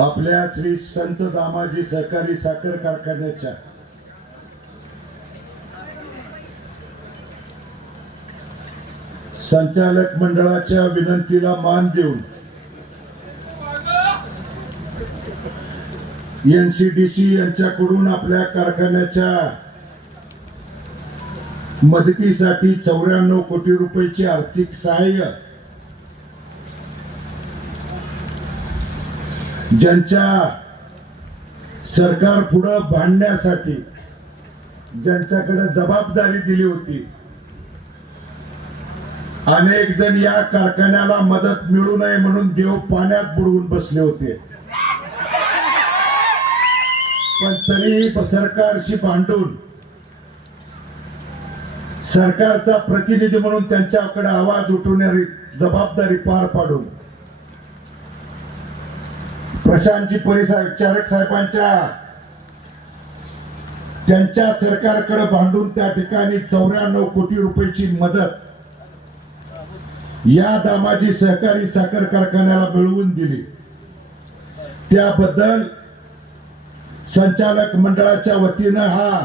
आपल्या श्री संत दामाजी सहकारी साखर कारखान्याच्या संचालक मंडळाच्या विनंतीला मान देऊन एनसीडीसी यांच्याकडून आपल्या कारखान्याच्या मदतीसाठी चौऱ्याण्णव कोटी रुपयाची आर्थिक सहाय्य ज्यांच्या सरकार पुढं भांडण्यासाठी ज्यांच्याकडे जबाबदारी दिली होती अनेक जण या कारखान्याला मदत मिळू नये म्हणून देव पाण्यात बुडवून बसले होते. पण तरीही सरकारशी भांडून सरकारचा प्रतिनिधी म्हणून त्यांच्याकडे आवाज उठवणारी जबाबदारी पार पाडून प्रशांतजी परिचारक साहेबांच्या त्यांच्या सरकारकडे भांडून त्या ठिकाणी चौऱ्याण्णव कोटी रुपयाची मदत या दामाजी सहकारी साखर कारखान्याला मिळवून दिली. त्याबद्दल संचालक मंडळाच्या वतीनं हा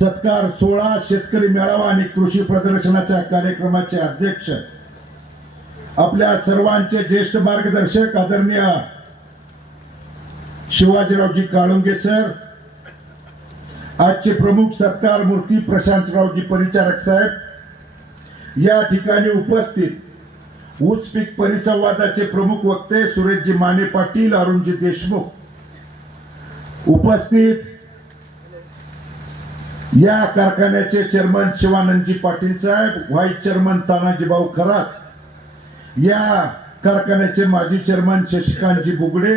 सत्कार सोळा शेतकरी मेळावा आणि कृषी प्रदर्शनाच्या कार्यक्रमाचे अध्यक्ष आपल्या सर्वांचे ज्येष्ठ मार्गदर्शक आदरणीय शिवाजीरावजी काळुंगे सर आजचे प्रमुख सत्कार मूर्ती प्रशांतरावजी परिचारक साहेब या ठिकाणी उपस्थित ऊस पीक परिसंवादाचे प्रमुख वक्ते सुरेशजी माने पाटील अरुणजी देशमुख उपस्थित. या कारखान्याचे चेअरमन शिवानंदजी पाटील साहेब व्हाईस चेअरमन तानाजीभाऊ खरात. या कारखान्याचे माजी चेअरमन शशिकांतजी बुगडे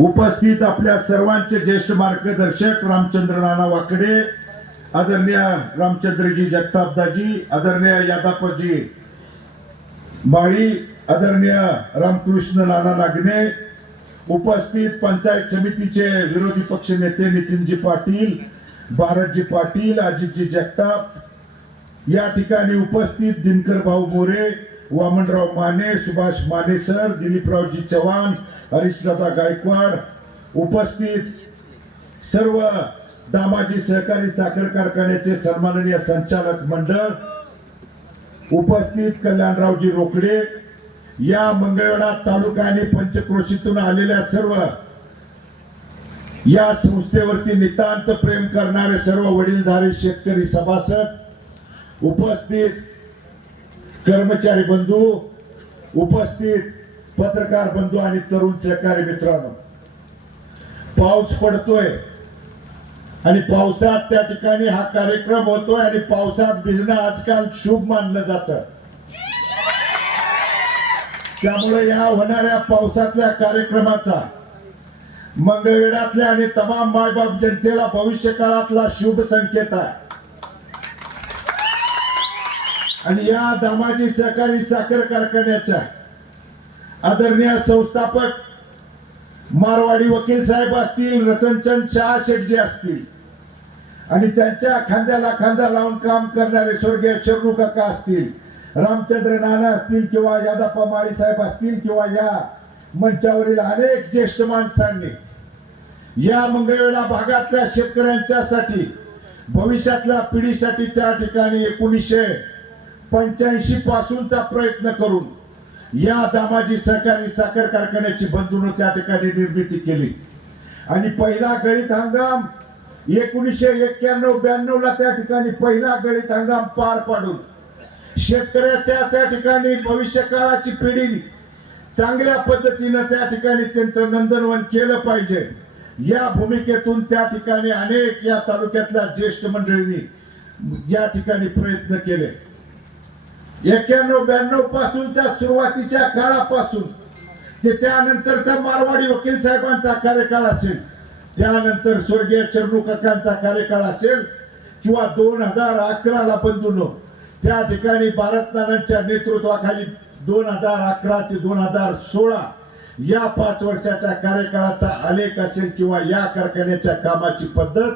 उपस्थित आपल्या सर्वांचे ज्येष्ठ मार्गदर्शक रामचंद्र नाना वाकडे आदरणीय रामचंद्रजी जगतापदाजी आदरणीय यादापजी बाळी आदरणीय रामकृष्ण नाना नागने उपस्थित पंचायत समितीचे विरोधी पक्ष नेते नितीनजी पाटील भारतजी पाटील अजितजी जगताप या ठिकाणी उपस्थित दिनकर भाऊ मोरे वामनराव माने सुभाष माने सर दिलीपरावजी चव्हाण हरीशदादा गायकवाड उपस्थित सर्व दामाजी सहकारी साखर कारखान्याचे सन्माननीय संचालक मंडळ उपस्थित कल्याणरावजी रोकडे या मंगळवेढा तालुका आणि पंचक्रोशीतून आलेल्या सर्व या संस्थेवरती नितांत प्रेम करणारे सर्व वडीलधारी शेतकरी सभासद उपस्थित कर्मचारी बंधू उपस्थित पत्रकार बंधू आणि तरुण सहकारी मित्रांनो पाऊस पडतोय आणि पावसात त्या ठिकाणी हा कार्यक्रम होतोय आणि पावसात भिजणं आजकाल शुभ मानलं जातं. त्यामुळे या होणाऱ्या पावसातल्या कार्यक्रमाचा मंगळवेढातल्या आणि तमाम मायबाप जनतेला भविष्य काळातला शुभ संकेत आहे. आणि या दामाजी सहकारी साखर कारखान्याच्या आदरणीय संस्थापक मारवाडी वकील साहेब असतील रतनचंद शाह शेटजी असतील. आणि त्यांच्या खांद्याला खांदा लावून काम करणारे स्वर्गीय शरणू काका असतील रामचंद्र नाना असतील किंवा यादाप्पा माळी साहेब असतील किंवा या मंचावरील अनेक ज्येष्ठ माणसांनी या मंगळवेळा भागातल्या शेतकऱ्यांच्यासाठी भविष्यातल्या पिढीसाठी त्या ठिकाणी एकोणीसशे पंच्याऐंशी पासूनचा प्रयत्न करून या दामाजी सहकारी साखर कारखान्याची बंधून त्या ठिकाणी निर्मिती केली. आणि पहिला गळीत हंगाम एकोणीसशे एक्क्याण्णव ब्याण्णव ला त्या ठिकाणी पहिला गळीत हंगाम पार पाडून शेतकऱ्याच्या त्या ठिकाणी भविष्य काळाची पिढी चांगल्या पद्धतीनं त्या ठिकाणी त्यांचं नंदनवन केलं पाहिजे. या भूमिकेतून त्या ठिकाणी अनेक या तालुक्यातल्या ज्येष्ठ मंडळींनी या ठिकाणी प्रयत्न केले. एक्क्याण्णव ब्याण्णव पासूनच्या सुरुवातीच्या काळापासून ते त्यानंतरचा मारवाडी वकील साहेबांचा कार्यकाळ असेल त्यानंतर स्वर्गीय चरणू काकांचा कार्यकाळ असेल किंवा दोन हजार अकराला बंधून त्या ठिकाणी भारत नेतृत्वाखाली दोन हजार अकरा ते दोन हजार सोळा या पाच वर्षाच्या कार्यकाळाचा आलेख असेल किंवा या कारखान्याच्या कामाची पद्धत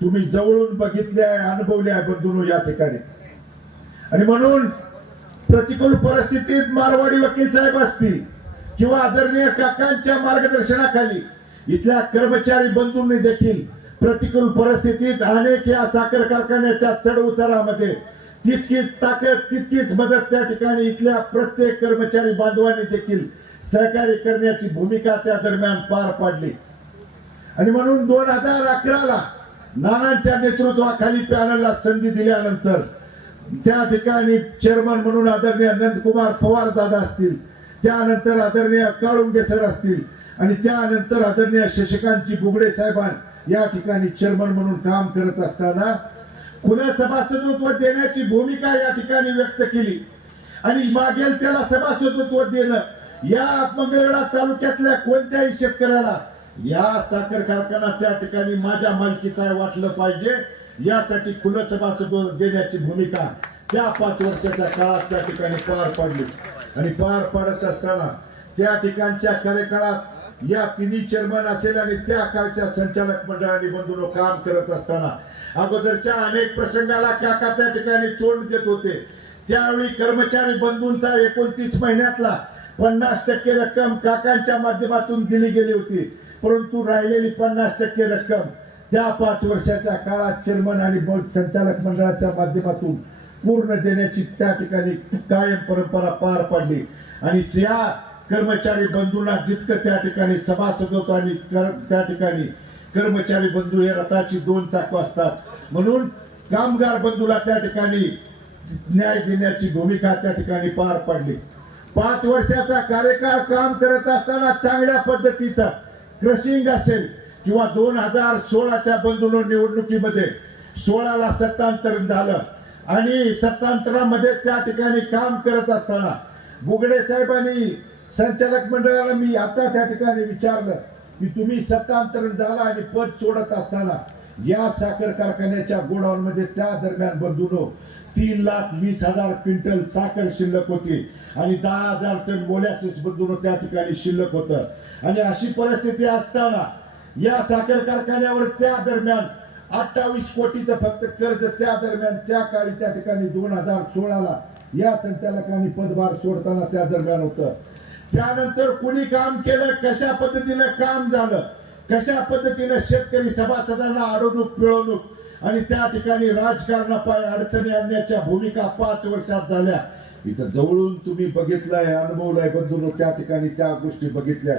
तुम्ही जवळून बघितली आहे अनुभवली आहे बंधून या ठिकाणी. आणि म्हणून प्रतिकूल परिस्थितीत मारवाडी वकील साहेब असतील किंवा आदरणीय काकांच्या मार्गदर्शनाखाली इथल्या कर्मचारी बंधूंनी देखील प्रतिकूल परिस्थितीत अनेक या साखर कारखान्याच्या चढ उतारामध्ये तितकीच ताकद तितकीच मदत त्या ठिकाणी इथल्या प्रत्येक कर्मचारी बांधवांनी देखील सहकार्य करण्याची भूमिका त्या दरम्यान पार पाडली. आणि म्हणून दोन हजार अकराला नानांच्या नेतृत्वाखाली पॅनलला संधी दिल्यानंतर त्या ठिकाणी चेअरमन म्हणून आदरणीय नंदकुमार पवार दादा असतील त्यानंतर आदरणीय काळुंगे सर असतील आणि त्यानंतर आदरणीय शशिकांतजी बुगडे साहेबां या ठिकाणी चेअरमन म्हणून काम करत असताना पुन्हा सभासदत्व देण्याची भूमिका या ठिकाणी व्यक्त केली. आणि मागेल त्याला सभासदत्व देणं या मंगळवेढा तालुक्यातल्या कोणत्याही शेतकऱ्याला या साखर कारखाना त्या ठिकाणी माझ्या मालकीचा आहे वाटलं पाहिजे. यासाठी खुलं सभासदत्व देण्याची भूमिका त्या पाच वर्षाच्या काळात त्या ठिकाणी पार पाडली. आणि पार पाडत असताना त्या ठिकाणच्या कार्यकाळात या तिन्ही चेअरमन असेल आणि त्या काळच्या संचालक मंडळाने बंधून काम करत असताना अगोदरच्या अनेक प्रसंगाला काका त्या ठिकाणी तोंड देत होते. त्यावेळी कर्मचारी बंधूंचा एकोणतीस महिन्यातला पन्नास टक्के रक्कम काकांच्या माध्यमातून दिली गेली होती. परंतु राहिलेली पन्नास टक्के रक्कम त्या पाच वर्षाच्या काळात चेअरमन आणि बोर्ड संचालक मंडळाच्या माध्यमातून पूर्ण देण्याची त्या ठिकाणी कायम परंपरा पार पाडली. आणि या कर्मचारी बंधूंना जितकं त्या ठिकाणी सभासद होतो आणि त्या ठिकाणी कर्मचारी बंधू हे रथाची दोन चाकं असतात. म्हणून कामगार बंधूला त्या ठिकाणी न्याय देण्याची भूमिका त्या ठिकाणी पार पाडली. पाच वर्षाचा कार्यकाळ काम करत असताना चांगल्या पद्धतीचा क्रशिंग असेल किंवा दोन हजार सोळाच्या बंधुलो निवडणुकीमध्ये सोळाला सत्तांतरण झालं. आणि सत्तांतरामध्ये त्या ठिकाणी काम करत असताना बुगडे साहेबांनी संचालक मंडळाला मी आता त्या ठिकाणी विचारलं की तुम्ही सत्तांतरण झाला आणि पद सोडत असताना या साखर कारखान्याच्या गोडाऊन मध्ये त्या दरम्यान बंधूनो तीन लाख वीस हजार क्विंटल साखर शिल्लक होती आणि दहा हजार टन मोल्यासिस बंधून त्या ठिकाणी शिल्लक होतं. आणि अशी परिस्थिती असताना या साखर कारखान्यावर त्या दरम्यान अठ्ठावीस कोटीचं फक्त कर्ज त्या दरम्यान त्या काळी त्या ठिकाणी दोन हजार सोळाला या संचालकांनी पदभार सोडताना त्या दरम्यान होतं. त्यानंतर कुणी काम केलं कशा पद्धतीनं काम झालं कशा पद्धतीनं शेतकरी सभासदांना अडवणूक पिळवणूक आणि त्या ठिकाणी राजकारणापाय अडचणी आणण्याच्या भूमिका पाच वर्षात झाल्या. इथं जवळून तुम्ही बघितलंय अनुभवलाय बंधून त्या ठिकाणी त्या गोष्टी बघितल्या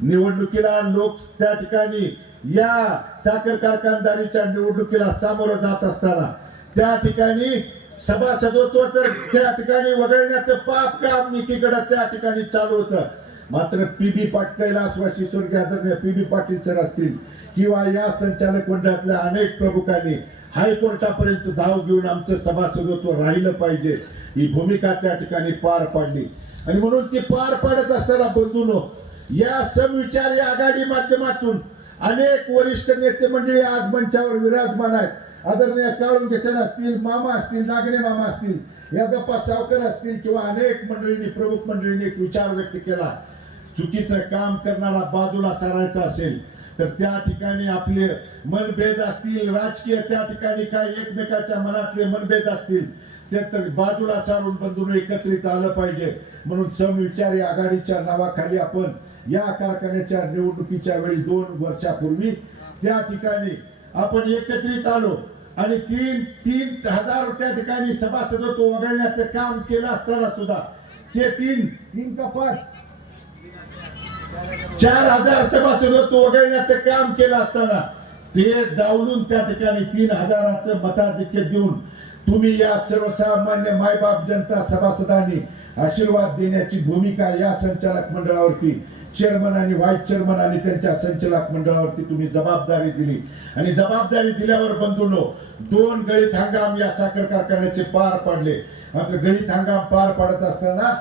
निवडणुकीला लोक त्या ठिकाणी या साखर कारखानदारीच्या निवडणुकीला सामोरं जात असताना त्या ठिकाणी सभासदत्व तर त्या ठिकाणी वगळण्याचं पाप काम एकीकडे त्या ठिकाणी चालू होतं. मात्र पीबी पाट कैलासवासी स्वर्गीय पी बी पाटील सर असतील किंवा या संचालक मंडळातल्या अनेक प्रमुखांनी हायकोर्टापर्यंत धाव घेऊन आमचं सभासदत्व राहिलं पाहिजे ही भूमिका त्या ठिकाणी पार पाडली. आणि म्हणून ती पार पाडत असताना बंधून या समविचारी आघाडी माध्यमातून अनेक वरिष्ठ नेते मंडळी आज मंचावर विराजमान आहेत. आदरणीय काळुंगे सर असतील मामा असतील नागणे मामा असतील या गप्पा सावकर असतील किंवा अनेक मंडळींनी प्रमुख मंडळींनी एक विचार व्यक्त केला. चुकीचं काम करणारा बाजूला सारायचा असेल तर त्या ठिकाणी आपले मनभेद असतील राजकीय त्या ठिकाणी काय एकमेकाच्या मनातले मनभेद असतील ते तर बाजूला सारून बंधून एकत्रित आलं पाहिजे. म्हणून समविचारी आघाडीच्या नावाखाली आपण या कारखान्याच्या निवडणुकीच्या वेळी दोन वर्षापूर्वी त्या ठिकाणी आपण एकत्रित आलो आणि तीन तीन हजार त्या ठिकाणी सभासदत्व वगळण्याचं काम केलं असताना सुद्धा ते तीन तीन का पाच? चार हजार सभासदत्व वगळण्याचं काम केलं असताना ते डावलून त्या ठिकाणी तीन हजाराचं मताधिक्य देऊन तुम्ही या सर्वसामान्य मायबाप जनता सभासदांनी आशीर्वाद देण्याची भूमिका या संचालक मंडळावरती चेअरमन आणि व्हाईस चेअरमन आणि त्यांच्या संचालक मंडळावरती तुम्ही जबाबदारी दिली. आणि जबाबदारी दिल्यावर बंधूनो दोन गळीत हंगाम या साखर कारखान्याचे पार पाडले. मात्र गळीत हंगाम पार पाडत असताना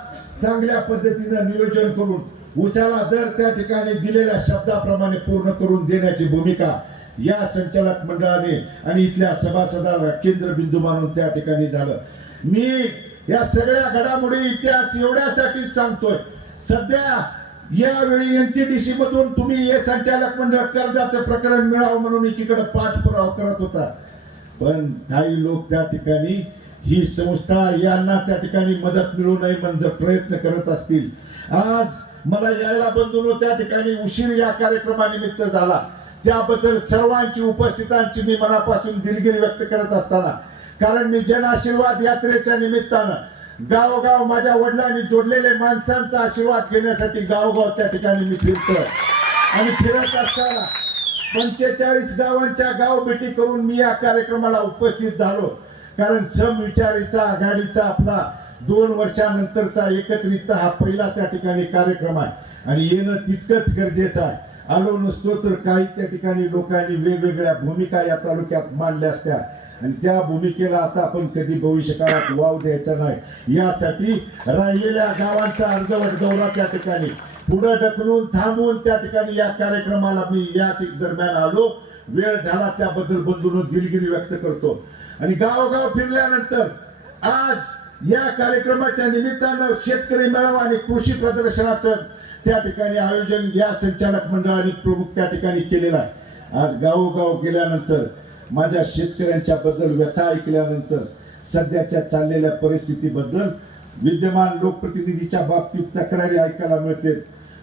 चांगल्या पद्धतीनं नियोजन करून उसाला दर त्या ठिकाणी दिलेल्या शब्दाप्रमाणे पूर्ण करून देण्याची भूमिका या संचालक मंडळाने आणि इथल्या सभासदाला केंद्रबिंदू मानून त्या ठिकाणी झालं. मी या सगळ्या घडामोडी इतिहास एवढ्यासाठी सांगतोय. सध्या यावेळी एनसीडीसी मधून तुम्ही हे संचालक मंडळ कर्जाचं प्रकरण मिळावं म्हणून एकीकडे पाठपुरावा करत होता. पण काही लोक त्या ठिकाणी ही संस्था यांना त्या ठिकाणी मदत मिळू नये म्हणजे प्रयत्न करत असतील. आज मला यायला बंधून त्या ठिकाणी उशीर या कार्यक्रमानिमित्त झाला. त्याबद्दल सर्वांची उपस्थितांची मी मनापासून दिलगिरी व्यक्त करत असताना कारण मी जन आशीर्वाद यात्रेच्या निमित्तानं गावोगाव माझ्या वडिलांनी जोडलेले माणसांचा आशीर्वाद घेण्यासाठी गावोगाव त्या ठिकाणी मी फिरतो आणि फिरत असताना पंचेचाळीस गावांच्या गाव भेटी करून मी या कार्यक्रमाला उपस्थित झालो. कारण समविचारीचा आघाडीचा आपला दोन वर्षानंतरचा एकत्रितचा हा पहिला त्या ठिकाणी कार्यक्रम आहे. आणि येणं तितकंच गरजेचं आहे. आलो नसतो तर काही त्या ठिकाणी लोकांनी वेगवेगळ्या भूमिका या तालुक्यात मांडल्या असत्या. आणि त्या भूमिकेला आता आपण कधी भविष्यकाळात वाव द्यायचा नाही. यासाठी राहिलेल्या गावांचा अर्धवट दौरा त्या ठिकाणी. पुढे ढकलून थांबून त्या ठिकाणी या कार्यक्रमाला मी या दरम्यान आलो. वेळ झाला त्याबद्दल बंधून दिलगिरी व्यक्त करतो. आणि गावोगाव फिरल्यानंतर आज या कार्यक्रमाच्या निमित्तानं शेतकरी मेळावा आणि कृषी प्रदर्शनाचं त्या ठिकाणी आयोजन या संचालक मंडळाने प्रमुख त्या ठिकाणी केलेलं आहे. आज गावोगाव गेल्यानंतर माझ्या शेतकऱ्यांच्या बद्दल व्यथा ऐकल्यानंतर सध्याच्या चाललेल्या परिस्थितीबद्दल विद्यमान लोकप्रतिनिधीच्या बाबतीत तक्रारी ऐकायला मिळते.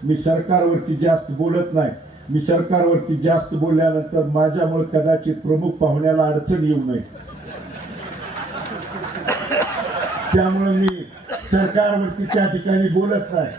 मी सरकारवरती जास्त बोलत नाही. मी सरकारवरती जास्त बोलल्यानंतर माझ्यामुळे कदाचित प्रमुख पाहुण्याला अडचण येऊ नये. त्यामुळे मी सरकारवरती त्या ठिकाणी बोलत नाही.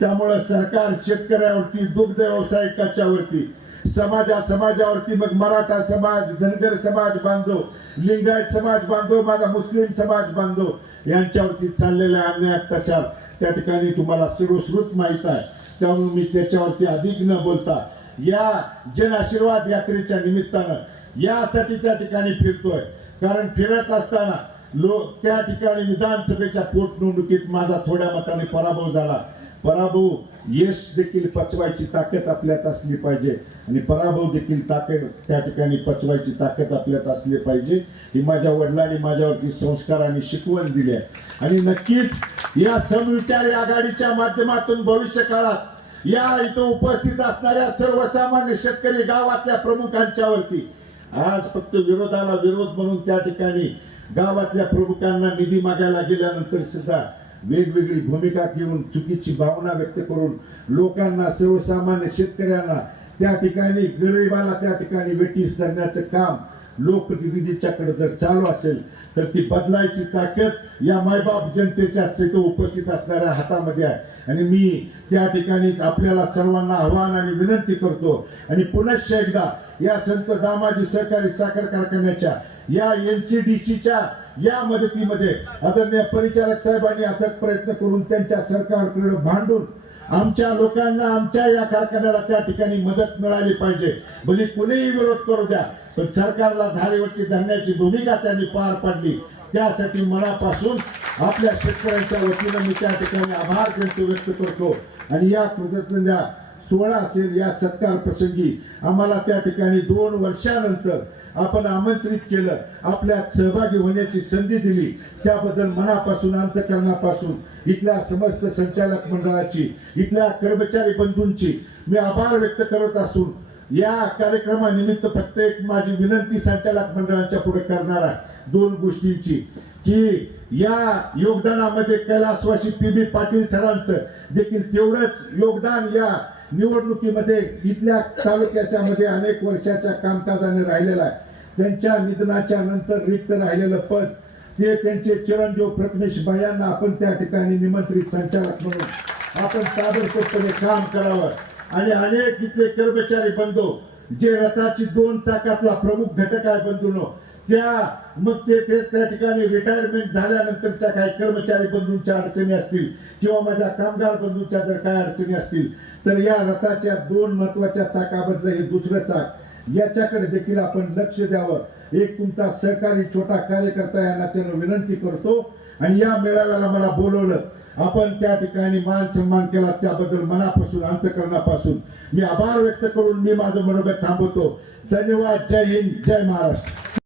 त्यामुळे सरकार शेतकऱ्यावरती दुग्ध व्यावसायिकाच्यावरती समाजा समाजावरती मग मराठा समाज धनगर समाज बांधव लिंगायत समाज बांधव माझा मुस्लिम समाज बांधव यांच्यावरती चाललेला अन्याय अत्याचार त्या ठिकाणी तुम्हाला सर्वश्रुत माहीत आहे. त्यामुळे मी त्याच्यावरती अधिक न बोलता या जन आशीर्वाद यात्रेच्या निमित्तानं यासाठी त्या ठिकाणी फिरतोय. कारण फिरत असताना लोक त्या ठिकाणी विधानसभेच्या पोटनिवडणुकीत माझा थोड्या मताने पराभव झाला. पराभव यश देखील पचवायची ताकद आपल्यात असली पाहिजे. आणि पराभव देखील ताकद त्या ठिकाणी पचवायची ताकद आपल्यात असली पाहिजे. ही माझ्या वडिलांनी माझ्यावरती संस्कार आणि शिकवण दिली आहे. आणि नक्कीच या समविचारी आघाडीच्या माध्यमातून भविष्य काळात या इथं उपस्थित असणाऱ्या सर्वसामान्य शेतकरी गावातल्या प्रमुखांच्यावरती आज फक्त विरोधाला विरोध म्हणून त्या ठिकाणी गावातल्या प्रमुखांना निधी मागायला गेल्यानंतर सुद्धा वेगवेगळी भूमिका घेऊन चुकीची भावना व्यक्त करून लोकांना सर्वसामान्य शेतकऱ्यांना त्या ठिकाणी गरिबाला त्या ठिकाणी वेटीस धरण्याचं काम लोकप्रतिनिधीच्याकडे जर चालू असेल तर ती बदलायची ताकद या मायबाप जनतेच्या तिथं उपस्थित असणाऱ्या हातामध्ये आहे. आणि मी त्या ठिकाणी आपल्याला सर्वांना आव्हान आणि विनंती करतो आणि पुनश्च एकदा या संत दामाजी सहकारी साखर कारखान्याच्या या एन सी डी सीच्या या मदतीमध्ये आदरणीय परिचारक साहेबांनी अथक प्रयत्न करून त्यांच्या सरकारकडे भांडून आमच्या लोकांना आमच्या या कारखान्याला त्या ठिकाणी मदत मिळाली पाहिजे. म्हणजे कुणीही विरोध करू द्या पण सरकारला धारेवरती धरण्याची भूमिका त्यांनी पार पाडली. त्यासाठी मनापासून आपल्या शेतकऱ्यांच्या वतीनं मी त्या ठिकाणी आभार त्यांचे व्यक्त करतो आणि या कृतज्ञ सोहळा असेल या सत्कार प्रसंगी आम्हाला त्या ठिकाणी दोन वर्षानंतर आपण आमंत्रित केलं आपल्यात सहभागी होण्याची संधी दिली. त्याबद्दल मनापासून अंतकरणापासून इथल्या समस्त संचालक मंडळाची इथल्या कर्मचारी बंधूंची मी आभार व्यक्त करत असून या कार्यक्रमानिमित्त फक्त एक माझी विनंती संचालक मंडळाच्या पुढे करणार आहे. दोन गोष्टींची की या योगदानामध्ये कैलासवासी पी. बी. पाटील सरांचं देखील तेवढंच योगदान या निवडणुकीमध्ये इथल्या तालुक्याच्या मध्ये अनेक वर्षाच्या कामकाजाने राहिलेला आहे. त्यांच्या निधनाच्या नंतर रिक्त राहिलेलं पद ते त्यांचे चिरंजीव प्रथमेश यांना आपण त्या ठिकाणी निमंत्रित संचालक म्हणून आपण ताबडतोबपणे काम करावं. आणि अनेक इथले कर्मचारी बंधू जे रथाची दोन चाकातला प्रमुख घटक आहे बंधूनो त्या मग ते ते त्या ठिकाणी रिटायरमेंट झाल्यानंतरच्या काही कर्मचारी बंधूंच्या अडचणी असतील किंवा माझ्या कामगार बंधूंच्या जर काही अडचणी असतील तर या रथाच्या दोन महत्त्वाच्या चाकाबद्दल हे दुसरं चाक याच्याकडे देखील आपण लक्ष द्यावं. एक तुमचा सहकारी छोटा कार्यकर्ता या नात्यानं विनंती करतो आणि या मेळाव्याला मला बोलवलं. आपण त्या ठिकाणी मान सन्मान केला त्याबद्दल मनापासून अंतकरणापासून मी आभार व्यक्त करून मी माझं मनोगत थांबवतो. धन्यवाद. जय हिंद. जय महाराष्ट्र.